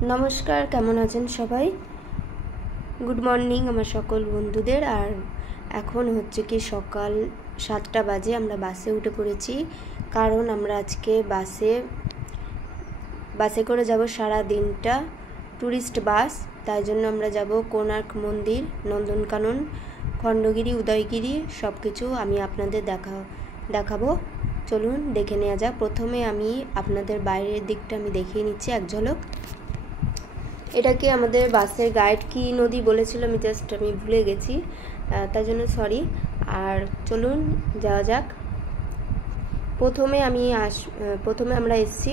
नमस्कार केमन आছেন সবাই गुड मर्निंग আমার সকল বন্ধুদের। আর এখন হচ্ছে কি সকাল 7টা বাজে, আমরা বাসে উঠে পড়েছি কারণ আমরা আজকে বাসে করে যাব সারা দিনটা, টুরিস্ট বাস। তাই জন্য আমরা যাব কোণার্ক মন্দির, নন্দনকানন, খণ্ডগিরি, উদয়গিরি সব কিছু আমি আপনাদের দেখাবো। চলুন দেখে নেওয়া যাক। প্রথমে আমি আপনাদের বাইরের দিকটা আমি দেখিয়ে নিচ্ছি এক ঝলক। এটাকে আমাদের বাসের গাইড কি নদী বলেছিল আমি ভুলে গেছি, তার জন্য সরি। আর চলুন যাওয়া যাক। প্রথমে আমরা এসেছি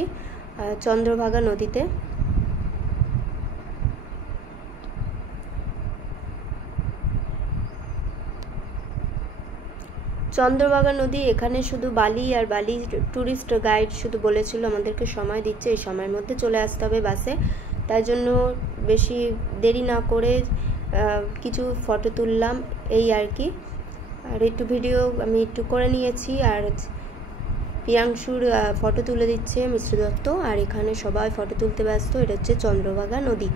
চন্দ্রভাগা নদীতে। চন্দ্রভাগা নদী, এখানে শুধু বালি আর বালি। ট্যুরিস্ট গাইড শুধু বলেছিল আমাদেরকে সময় দিচ্ছে, এই সময়ের মধ্যে চলে আসতে হবে বাসে। তাই জন্য বেশি দেরি না করে কিছু ফটো তুললাম এই আর কি। আর একটু ভিডিও আমি একটু করে নিয়েছি। আর প্রিয়াংশুর ফটো তুলে দিচ্ছে মিশ্র দত্ত। আর এখানে সবাই ফটো তুলতে ব্যস্ত। এটা হচ্ছে চন্দ্রভাগা নদী।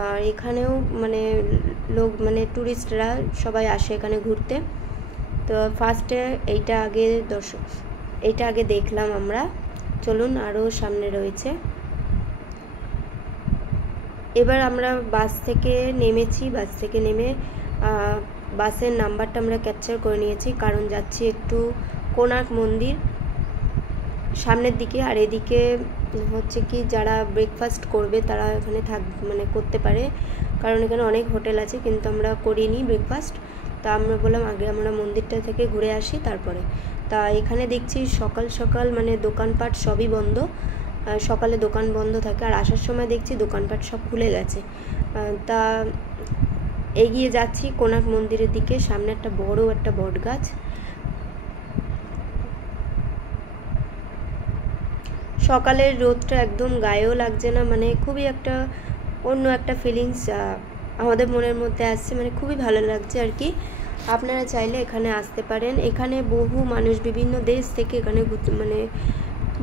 আর এখানেও ট্যুরিস্টরা সবাই আসে এখানে ঘুরতে। তো ফার্স্টে এইটা আগে দেখলাম আমরা। চলুন আরও সামনে রয়েছে। এবার আমরা বাস থেকে নেমেছি। বাস থেকে নেমে বাসের নাম্বারটা আমরা ক্যাপচার করে নিয়েছি কারণ যাচ্ছি একটু কোণার্ক মন্দির সামনের দিকে। আর এদিকে হচ্ছে কি যারা ব্রেকফাস্ট করবে তারা এখানে করতে পারে, কারণ এখানে অনেক হোটেল আছে, কিন্তু আমরা করিনি ব্রেকফাস্ট। তা আমরা বললাম আগে আমরা মন্দিরটা থেকে ঘুরে আসি তারপরে। তা এখানে দেখছি সকাল সকাল দোকানপাট সবই বন্ধ। সকালে দোকান বন্ধ থাকে, আর আসার সময় দেখছি দোকানপাট সব খুলে গেছে। তা এগিয়ে যাচ্ছি কোণার্ক মন্দিরের দিকে। সামনে একটা বড় বট গাছ। সকালের রোদটা একদম গায়েও লাগছে না, খুবই একটা অন্য একটা ফিলিংস আমাদের মনের মধ্যে আসছে, খুবই ভালো লাগছে আর কি। আপনারা চাইলে এখানে আসতে পারেন। এখানে বহু মানুষ বিভিন্ন দেশ থেকে এখানে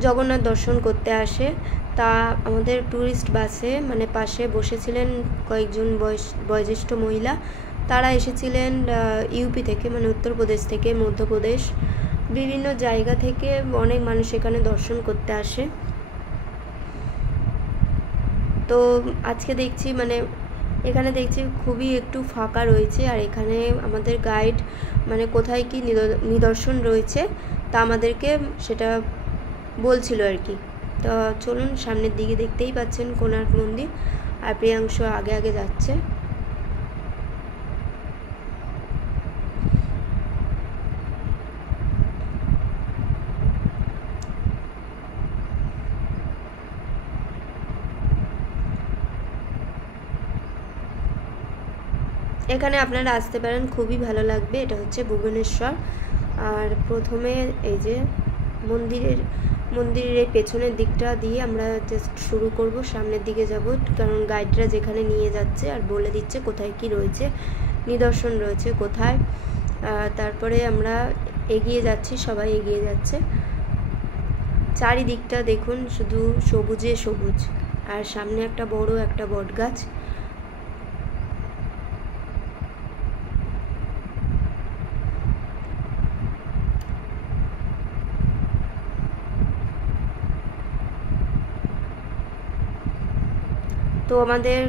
জগন্নাথ দর্শন করতে আসে। তা আমাদের ট্যুরিস্ট বাসে পাশে বসেছিলেন কয়েকজন বয়োজ্যেষ্ঠ মহিলা। তারা এসেছিলেন ইউপি থেকে, উত্তরপ্রদেশ থেকে, মধ্যপ্রদেশ, বিভিন্ন জায়গা থেকে অনেক মানুষ এখানে দর্শন করতে আসে। তো আজকে দেখছি এখানে দেখছি খুবই একটু ফাঁকা রয়েছে। আর এখানে আমাদের গাইড কোথায় কি নিদর্শন রয়েছে তা আমাদেরকে সেটা বলছিল আর কি। তো চলুন সামনের দিকে, দেখতেই পাচ্ছেন কোণার্ক মন্দির। আর প্রিয়াংশু আগে আগে যাচ্ছে। এখানে আপনারা আসতে পারেন, খুবই ভালো লাগবে। এটা হচ্ছে ভুবনেশ্বর। আর প্রথমে এই যে মন্দিরের এই পেছনের দিকটা দিয়ে আমরা জাস্ট শুরু করব, সামনের দিকে যাব, কারণ গাইডরা যেখানে নিয়ে যাচ্ছে আর বলে দিচ্ছে কোথায় কি রয়েছে, নিদর্শন রয়েছে কোথায়। তারপরে আমরা এগিয়ে যাচ্ছি, সবাই এগিয়ে যাচ্ছে। চারিদিকটা দেখুন শুধু সবুজে সবুজ। আর সামনে একটা বড় বট গাছ। তো আমাদের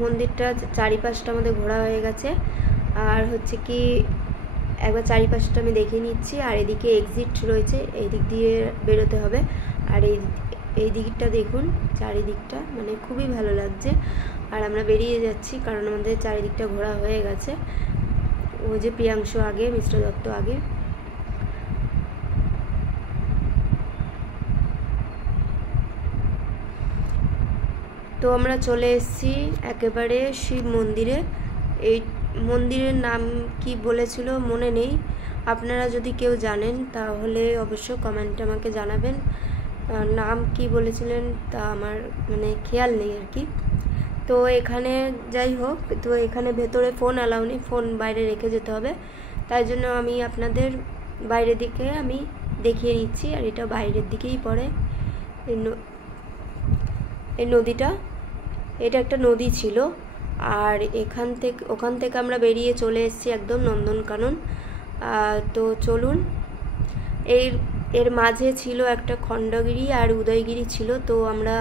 মন্দিরটা চারিপাশটা আমাদের ঘোরা হয়ে গেছে। আর হচ্ছে কি একবার চারিপাশটা আমি দেখে নিচ্ছি। আর এদিকে এক্সিট রয়েছে, এই দিক দিয়ে বেরোতে হবে। আর এই দিকটা দেখুন, চারিদিকটা খুবই ভালো লাগছে। আর আমরা বেরিয়ে যাচ্ছি কারণ আমাদের চারিদিকটা ঘোরা হয়ে গেছে। ওই যে প্রিয়াংশু আগে, মিশ্র দত্ত আগে। তো আমরা চলে এসেছি একেবারে শিব মন্দিরে। এই মন্দিরের নাম কি বলেছিল মনে নেই, আপনারা যদি কেউ জানেন তাহলে অবশ্য কমেন্টে আমাকে জানাবেন। নাম কি বলেছিলেন তা আমার খেয়াল নেই আর কি। তো এখানে যাই হোক, তো এখানে ভেতরে ফোন অ্যালাউ নেই, ফোন বাইরে রেখে যেতে হবে। তাই জন্য আমি আপনাদের বাইরের দিকে আমি দেখিয়ে নিচ্ছি। আর এটা বাইরের দিকেই পড়ে এই নদীটা। এটা একটা নদী ছিল। আর ওখান থেকে আমরা বেরিয়ে চলে এসেছি একদম নন্দনকানন। তো চলুন, এর মাঝে ছিল একটা খণ্ডগিরি আর উদয়গিরি ছিল। তো আমরা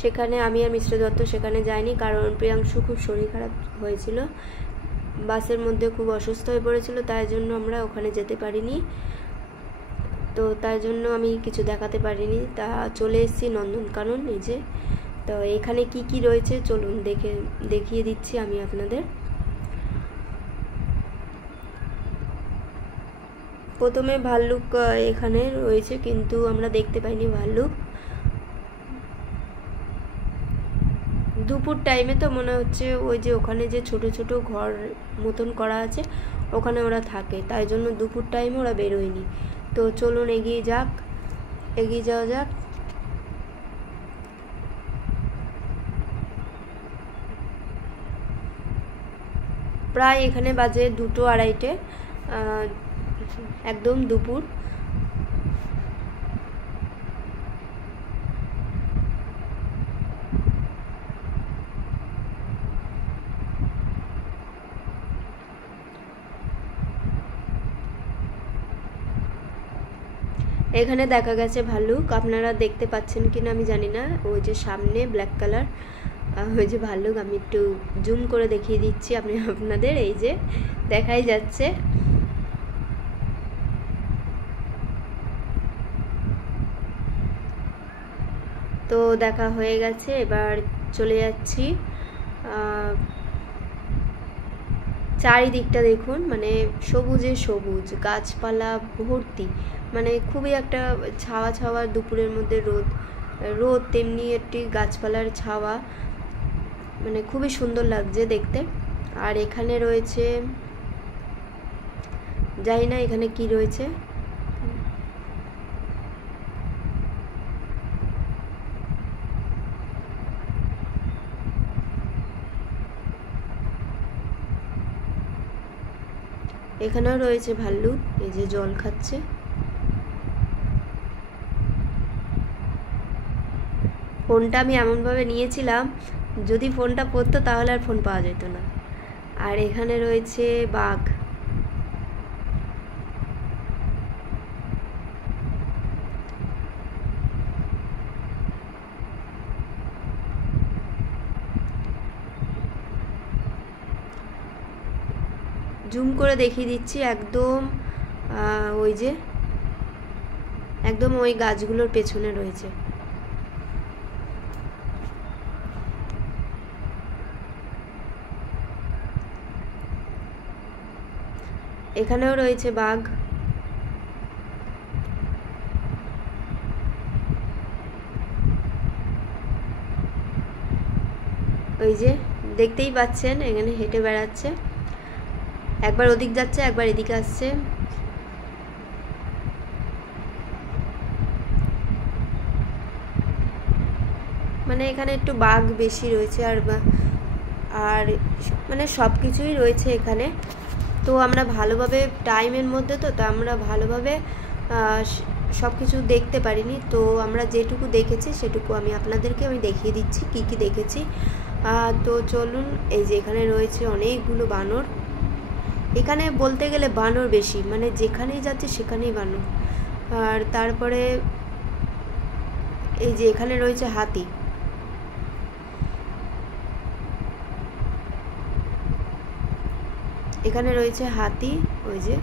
সেখানে, আমি আর মিস্টার দত্ত সেখানে যাইনি, কারণ প্রিয়াংশু খুব শরীর খারাপ হয়েছিল, বাসের মধ্যে খুব অসুস্থ হয়ে পড়েছিল, তাই জন্য আমরা ওখানে যেতে পারিনি। তো তাই জন্য আমি কিছু দেখাতে পারিনি। তা চলে এসেছি নন্দনকানন। এই যে, তো এখানে কি কি রয়েছে চলুন দেখিয়ে দিচ্ছি আমি আপনাদের। প্রথমে ভাল্লুক এখানে রয়েছে, কিন্তু আমরা দেখতে পাইনি ভাল্লুক। দুপুর টাইমে তো মনে হচ্ছে ওই যে ওখানে যে ছোট ছোট ঘর মতন করা আছে ওখানে ওরা থাকে, তাই জন্য দুপুর টাইমে ওরা বেরোয়নি। তো চলুন এগিয়ে যাওয়া যাক। প্রায় এখানে বাজে 2-2:30, একদম দুপুর। এখানে দেখা গেছে ভাল্লুক, আপনারা দেখতে পাচ্ছেন কিনা আমি জানি না। ওই যে সামনে ব্ল্যাক কালার, ওই যে ভাল্লুক, আমি একটু জুম করে দেখিয়ে দিচ্ছি আপনাদের। এই যে দেখাই যাচ্ছে। তো দেখা হয়ে গেছে, এবার চলে যাচ্ছি। চারিদিকটা দেখুন, মানে সবুজে সবুজ, গাছপালা ভর্তি, মানে খুবই একটা ছাওয়া দুপুরের মধ্যে রোদ তেমনি একটি গাছপালার ছাওয়া, মানে খুবই সুন্দর লাগছে দেখতে। আর এখানে রয়েছে, জানি না এখানে কি রয়েছে, এখানেও রয়েছে ভাল্লুক। এই যে জল খাচ্ছে। ফোনটা আমি এমনভাবে নিয়েছিলাম, যদি ফোনটা পড়তো তাহলে আর ফোন পাওয়া যেত না। আর এখানে রয়েছে বাঘ। জুম করে দেখিয়ে দিচ্ছি, একদম ওই যে একদম ওই গাছগুলোর পেছনে রয়েছে। এখানেও রয়েছে বাঘ। ওই যে দেখতেই পাচ্ছেন, এখানে হেঁটে বেড়াচ্ছে, একবার ওদিক যাচ্ছে একবার এদিকে আসছে। মানে এখানে একটু বাঘ বেশি রয়েছে, আর মানে সব কিছুই রয়েছে এখানে। তো আমরা ভালোভাবে টাইমের মধ্যে, তো আমরা ভালোভাবে সব কিছু দেখতে পারিনি। তো আমরা যেটুকু দেখেছি সেটুকু আমি আপনাদেরকে দেখিয়ে দিচ্ছি কি কি দেখেছি। তো চলুন, এই যে এখানে রয়েছে অনেকগুলো বানর। এখানে বলতে গেলে বানর বেশি, মানে যেখানেই যাচ্ছে সেখানেই বানর। আর তারপরে এই যে এখানে রয়েছে হাতি। এখানে রয়েছে হাতি। ওই যে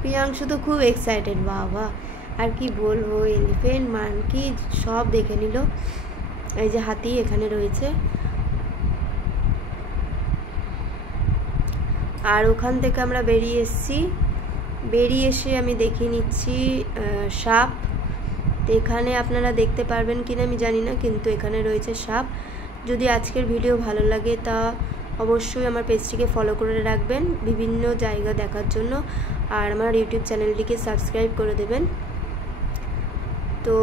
প্রিয়াংশু তো খুব এক্সাইটেড, বাবা আর কি বলবো, এলিফ্যান্ট মানকি সব দেখে নিল। এই যে হাতি এখানে রয়েছে। আর ওখান থেকে আমরা বেরিয়ে এসে আমি দেখিয়ে নিচ্ছি সাপ। তো এখানে আপনারা দেখতে পারবেন কিনা আমি জানি না, কিন্তু এখানে রয়েছে সাপ। যদি আজকের ভিডিও ভালো লাগে তা অবশ্যই আমার পেজটিকে ফলো করে রাখবেন বিভিন্ন জায়গা দেখার জন্য, আর আমার ইউটিউব চ্যানেলটিকে সাবস্ক্রাইব করে দেবেন। তো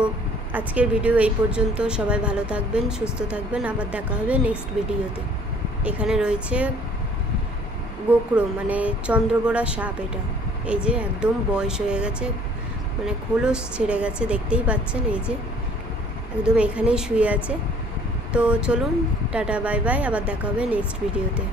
আজকের ভিডিও এই পর্যন্ত। সবাই ভালো থাকবেন, সুস্থ থাকবেন, আবার দেখা হবে নেক্সট ভিডিওতে। এখানে রয়েছে গোকরো, মানে চন্দ্রবোড়া সাপ। এটা এই যে একদম বয়স হয়ে গেছে, মানে খোলস ছেড়ে গেছে, দেখতেই পাচ্ছেন, এই যে একদম এখানেই শুয়ে আছে। তো চলুন, টাটা বাই বাই, আবার দেখা হবে নেক্সট ভিডিওতে।